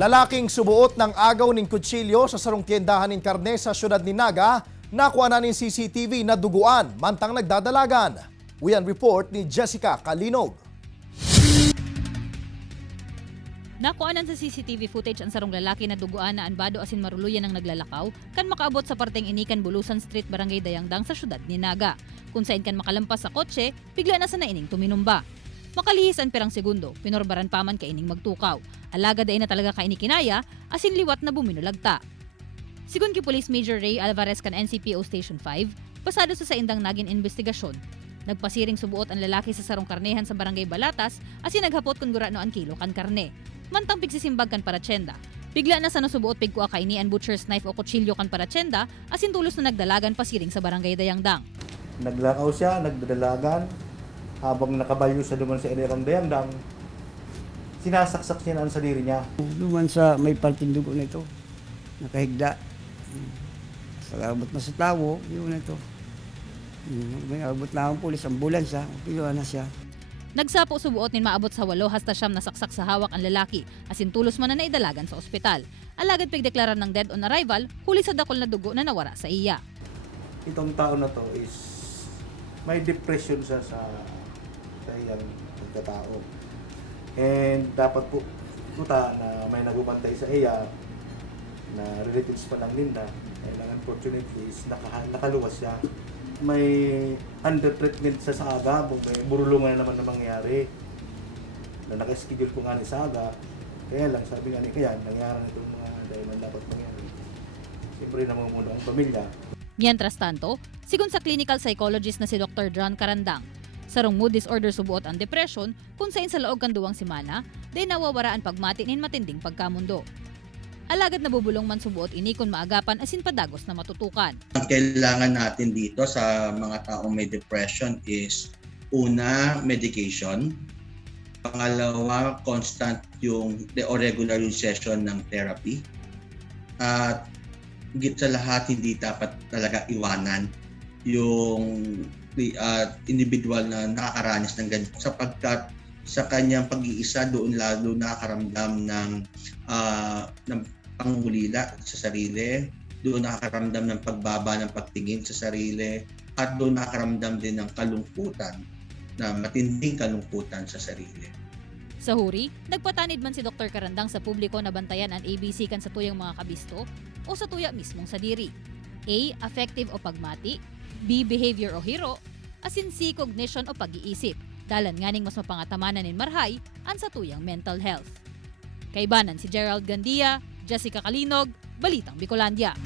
Lalaking subuot ng agaw ng kutsilyo sa sarong tiyendahan ng karne sa syudad ni Naga, nakuha na ng CCTV na duguan mantang nagdadalagan. Uyan report ni Jessica Kalinog. Nakuanan sa CCTV footage ang sarong lalaki na duguan na anbado asin maruluyan ng naglalakaw kan makaabot sa parteng Inikan Bulusan Street, Barangay Dayangdang sa syudad ni Naga. Kung saan kan makalampas sa kotse, bigla na sa naining tuminumba. Makalihis ang pirang segundo, pinorbaran pa man kaining magtukaw. Alaga day na talaga kaini kinaya, asin liwat na buminulagta. Sigun ki Police Major Ray Alvarez kan NCPO Station 5, pasado sa saindang naging investigasyon. Nagpasiring subuot ang lalaki sa sarong karnehan sa Barangay Balatas, asin naghapot kung gurano ang kilo kan karne. Mantang pigsisimbag kan paratsenda. Bigla na sa nasubuot pigkua kaini ang butcher's knife o kutsilyo kan paratsenda, asin tulos na nagdalagan pasiring sa Barangay Dayangdang. Naglakaw siya, nagdadalagan, habang nakabalyo sa duman sa Elerang Dayangdang, sinasaksak niya ang sarili niya. Duman sa may parting dugo nito, nakahigda. Pag-abot na sa tao, yun na ito. May abot na ang pulis, ambulansya, piluan na siya. Nagsapo subuot nin maabot sa 8 hasta siyam na saksak sa hawak ang lalaki, asin tulos man na naidalagan sa ospital. Alagad pigdeklarar ng dead on arrival, huli sa dakol na dugo na nawara sa iya. Itong tao na to is may depression siya sa iyang pagkatao. And dapat po tuta na may nagubantay sa iya na relatives pa lang Linda. And ang unfortunately is nakaluwas siya. May under treatment sa Saga, may burulungan naman na mangyari. Na naka-schedule po nga ni Saga. Kaya lang, sabi nga ni kaya, nangyari itong mga dahil man dapat mangyari. Siyempre namumuna ang pamilya. Mientras tanto, sigun sa clinical psychologist na si Dr. John Carandang, sarong mood disorder subuot ang depression kung sain sa laog kan duwang semana, day nawawara ang pagmati nin matinding pagkamundo. Alagad nabubulong man subuot ini kung maagapan asin padagos na matutukan. Ang kailangan natin dito sa mga taong may depression is una, medication. Pangalawa, constant yung o regular yung session ng therapy. At higit sa lahat, hindi dapat talaga iwanan yung individual na nakakaranas ng ganito sapagkat sa kanyang pag-iisa doon lalo nakakaramdam ng pangulila sa sarili, doon nakakaramdam ng pagbaba ng pagtingin sa sarili, at doon nakakaramdam din ng kalungkutan, na matinding kalungkutan sa sarili. Sa huri, nagpatanid man si Dr. Carandang sa publiko na bantayan ang ABC kan sa tuyang mga kabisto o sa tuya mismong sa diri. A. Affective o pagmati. B. Behavior o hiro. Asin C. Cognition o pag-iisip. Dalan nganing mas mapangatamanan nin marhay ang sa tuyang mental health. Kaibanan si Gerald Gandia, Jessica Kalinog, Balitang Bicolandia.